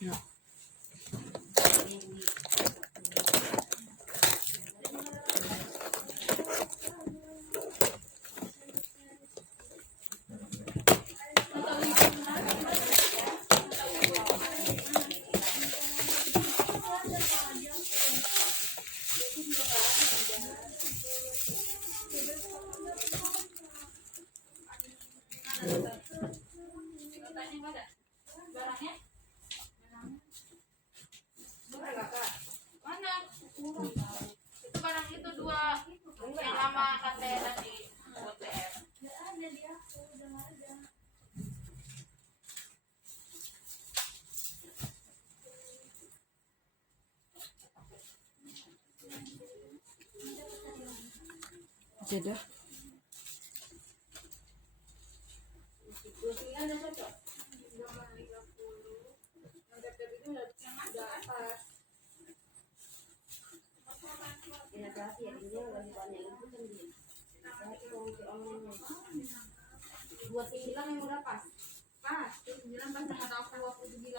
Ya. Mana? Itu barang itu dua yang lama katanya di OTR. Jeda. Buat 9 yang udah pas. Pas, 9 pas yang ada aku waktu 9.